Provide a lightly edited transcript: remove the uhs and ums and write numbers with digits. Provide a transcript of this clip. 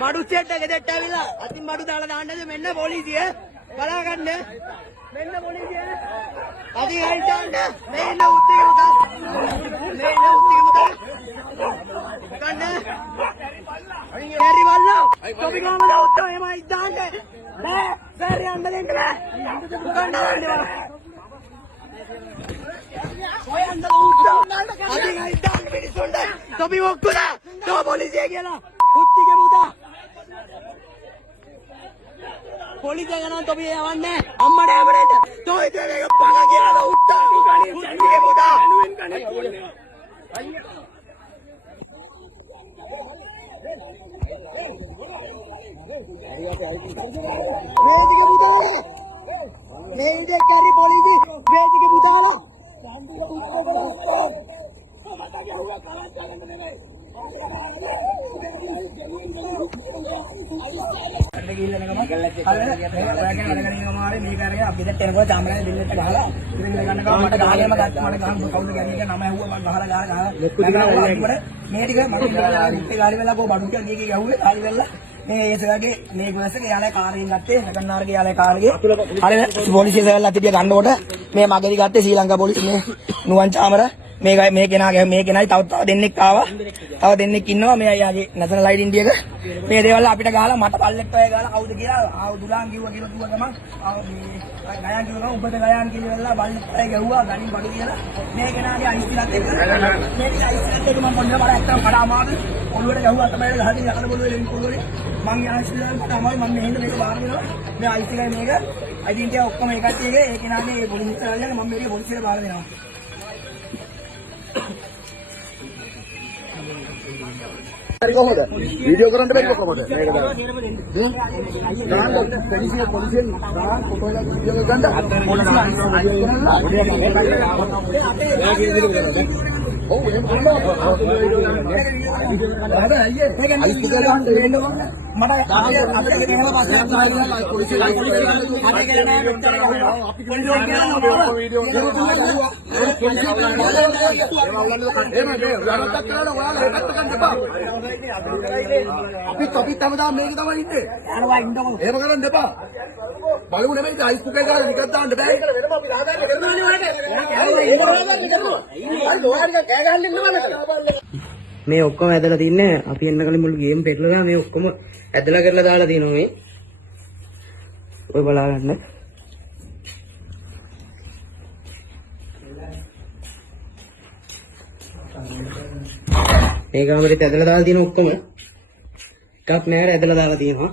මඩු set එක දෙට්ට ඇවිල්ලා අතින් මඩු දාලා දාන්නද මෙන්න පොලිසිය බලා ගන්න මෙන්න පොලිසිය අතින් අයිටාන්න මෙන්න උත්තිය මුදා ගන්න හරි බල්ලෝ තොපි ගාමද උත්තර එමයි දාන්න බෑ සර් යන්න දෙන්න බෑ ගන්න ඔය අන්න උත්තර අතින් අයිටාන්න පිටිසොන්ඩ තොපි ඔක්කොලා තෝ පොලිසිය කියලා උත්තිගේ මුදා පොලිසිය ගණන් තොපි යවන්නේ අම්මට ඇමරේට තෝ ඉතින් ඒක පග කියලා උත්තර ගණන් උත්තිගේ මුදා වේදිකේ මුදාලා මේ ඉන්නේ කැරි පොලිසිය වේදිකේ මුදාලා මේ මගේදී ගත්තේ ශ්‍රී ලංකා පොලිසිය මේ නුවන් චාමර මේ කෙනායි තව දෙන්නෙක් ආවා. තව දෙන්නෙක් ඉන්නවා මේ අයියාගේ නැෂනල් අයිඩෙන්ටි එක. මේ දේවල් අපිට ගහලා මට පල්ලෙට් ඔය ගහලා කවුද කියලා දුලාන් කිව්වා කියලා කිව්ව ගමන් ගයන් කිව්ව ගමන් උඹට ගයන් කියලා බල්ලෙට් ඔය ගැහුවා ගණන් බඩු කියලා. මේ කෙනාගේ අයිස්තිලත් එක්ක මේ අයිස්තිලත් එක්ක මම මොන්න බල ඇත්තම කඩ අමාරු ඔළුවට ගැහුවා තමයි ගහදී යකඩ බොළුවේ ලෙන් පොළුවේ මං අයිස්තිලත් තමයි මම මෙහෙන්ද මේක බාර දෙනවා. මේ අයිස්තිලයි මේක අයිඩෙන්ටි එක ඔක්කොම එකත් එකේ ඒ කෙනාගේ පොලිසියට අල්ලගෙන මම මේක පොලිසියට බාර දෙනවා. කොහොමද වීඩියෝ කරන්න බැරි කොහොමද මේක දාන්න පොලිසියෙන් දාන්න ෆොටෝ එකක් වීඩියෝ එකක් ගන්න ඔව් එහෙම කරනවා හරි අයියේ අයිස් ටික ගන්න දෙන්න මට අපිට ගෙනලා පස්සේ ආයෙත් පොලිසිය අපි කියලා නෑ අපි වීඩියෝ කරනවා අපි තමයි මේක තමයි ඉන්නේ. යනවා ඉන්නකො. එහෙම කරන්න එපා. බලමු නෙමෙයි අයිස් කුකේ ගාලා නිකන් දාන්න බෑ. ඒක වෙනම අපි දාගන්න කරනවානේ ඔයාලට. මේ ඔක්කොම ඇදලා තින්නේ අපි එන්න කලින් මුළු ගේම් පෙරලලා මේ ඔක්කොම ඇදලා කරලා දාලා තියෙනවා මේ. ඔය බලා ගන්න. මේ කාමරේට ඇදලා දාලා තියෙන ඔක්කොම එකක් නෑර ඇදලා දාලා තියෙනවා.